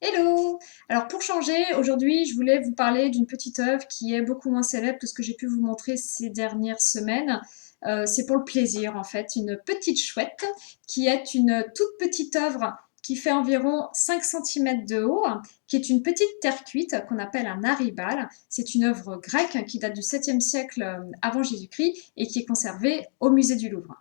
Hello! Alors pour changer, aujourd'hui je voulais vous parler d'une petite œuvre qui est beaucoup moins célèbre que ce que j'ai pu vous montrer ces dernières semaines. C'est pour le plaisir en fait, une petite chouette qui est une toute petite œuvre qui fait environ 5 cm de haut, qui est une petite terre cuite qu'on appelle un aribal. C'est une œuvre grecque qui date du 7e siècle avant Jésus-Christ et qui est conservée au musée du Louvre.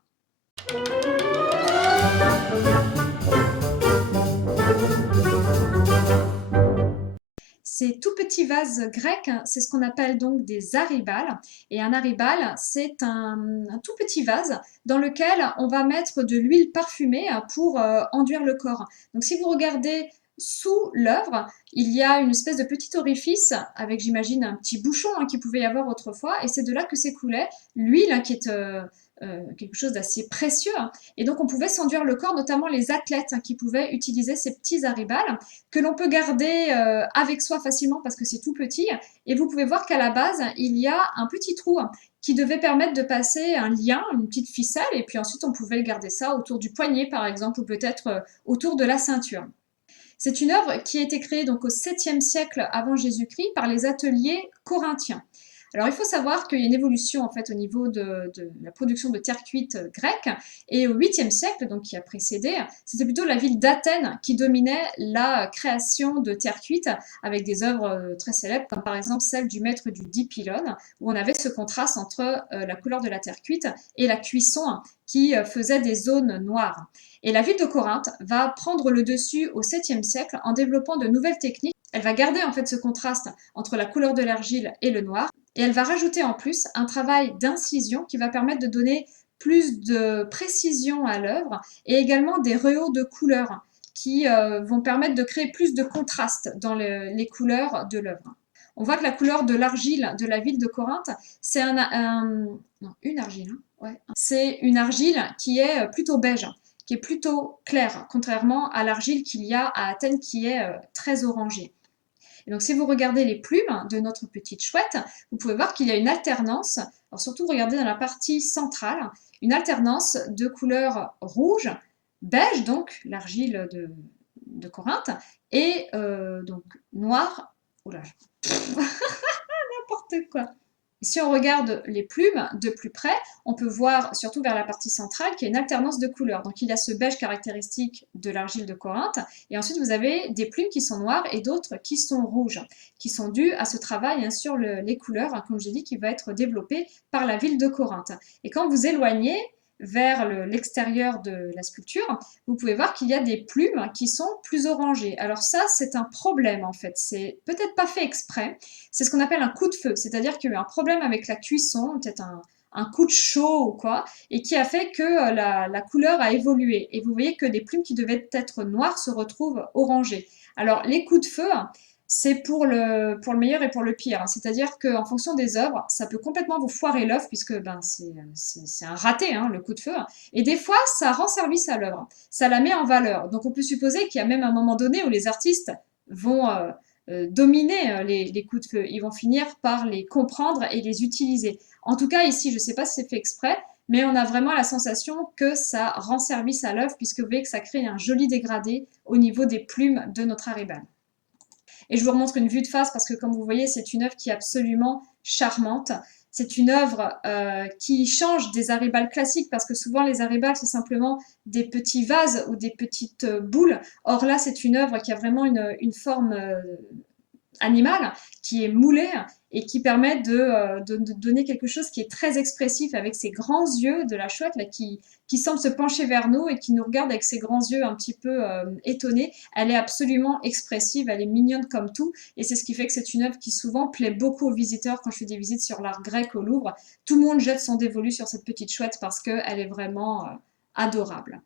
Ces tout petits vases grecs, c'est ce qu'on appelle donc des aribales. Et un aribal, c'est un tout petit vase dans lequel on va mettre de l'huile parfumée pour enduire le corps. Donc si vous regardez sous l'œuvre, il y a une espèce de petit orifice avec, j'imagine, un petit bouchon qui pouvait y avoir autrefois. Et c'est de là que s'écoulait l'huile qui est quelque chose d'assez précieux. Et donc on pouvait s'enduire le corps, notamment les athlètes qui pouvaient utiliser ces petits aribales que l'on peut garder avec soi facilement parce que c'est tout petit. Et vous pouvez voir qu'à la base, il y a un petit trou qui devait permettre de passer un lien, une petite ficelle, et puis ensuite on pouvait garder ça autour du poignet par exemple, ou peut-être autour de la ceinture. C'est une œuvre qui a été créée donc au 7e siècle avant Jésus-Christ par les ateliers corinthiens. Alors il faut savoir qu'il y a une évolution en fait au niveau de la production de terre cuite grecque, et au 8e siècle, donc qui a précédé, c'était plutôt la ville d'Athènes qui dominait la création de terre cuite avec des œuvres très célèbres comme par exemple celle du maître du 10 pylônes où on avait ce contraste entre la couleur de la terre cuite et la cuisson qui faisait des zones noires. Et la ville de Corinthe va prendre le dessus au 7e siècle en développant de nouvelles techniques. Elle va garder en fait ce contraste entre la couleur de l'argile et le noir, et elle va rajouter en plus un travail d'incision qui va permettre de donner plus de précision à l'œuvre, et également des rehauts de couleurs qui vont permettre de créer plus de contraste dans les couleurs de l'œuvre. On voit que la couleur de l'argile de la ville de Corinthe, c'est non, une argile, ouais. C'est une argile qui est plutôt beige, qui est plutôt claire, contrairement à l'argile qu'il y a à Athènes qui est très orangée. Et donc si vous regardez les plumes de notre petite chouette, vous pouvez voir qu'il y a une alternance, alors surtout regardez dans la partie centrale, une alternance de couleurs rouge, beige, donc l'argile de Corinthe, et donc noir, oula, n'importe quoi. Si on regarde les plumes de plus près, on peut voir, surtout vers la partie centrale, qu'il y a une alternance de couleurs. Donc il y a ce beige caractéristique de l'argile de Corinthe, et ensuite vous avez des plumes qui sont noires et d'autres qui sont rouges, qui sont dues à ce travail sur les couleurs, comme j'ai dit, qui va être développé par la ville de Corinthe. Et quand vous éloignez vers l'extérieur de la sculpture, vous pouvez voir qu'il y a des plumes qui sont plus orangées. Alors ça, c'est un problème en fait. C'est peut-être pas fait exprès. C'est ce qu'on appelle un coup de feu, c'est-à-dire qu'il y a eu un problème avec la cuisson, peut-être un coup de chaud ou quoi, et qui a fait que la couleur a évolué. Et vous voyez que des plumes qui devaient être noires se retrouvent orangées. Alors les coups de feu, c'est pour le meilleur et pour le pire. C'est-à-dire qu'en fonction des œuvres, ça peut complètement vous foirer l'œuvre, puisque ben, c'est un raté, le coup de feu. Et des fois, ça rend service à l'œuvre, ça la met en valeur. Donc on peut supposer qu'il y a même un moment donné où les artistes vont dominer les coups de feu. Ils vont finir par les comprendre et les utiliser. En tout cas, ici, je ne sais pas si c'est fait exprès, mais on a vraiment la sensation que ça rend service à l'œuvre, puisque vous voyez que ça crée un joli dégradé au niveau des plumes de notre aribane. Et je vous remontre une vue de face parce que comme vous voyez, c'est une œuvre qui est absolument charmante. C'est une œuvre qui change des aribales classiques parce que souvent les aribales, c'est simplement des petits vases ou des petites boules. Or là, c'est une œuvre qui a vraiment une forme animal qui est moulé et qui permet de donner quelque chose qui est très expressif avec ses grands yeux de la chouette là, qui semble se pencher vers nous et qui nous regarde avec ses grands yeux un petit peu étonnés. Elle est absolument expressive, elle est mignonne comme tout et c'est ce qui fait que c'est une œuvre qui souvent plaît beaucoup aux visiteurs quand je fais des visites sur l'art grec au Louvre. Tout le monde jette son dévolu sur cette petite chouette parce qu'elle est vraiment adorable.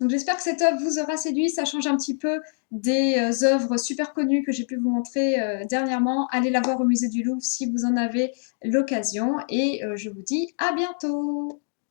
Donc j'espère que cette œuvre vous aura séduit, ça change un petit peu des œuvres super connues que j'ai pu vous montrer dernièrement. Allez la voir au musée du Louvre si vous en avez l'occasion et je vous dis à bientôt!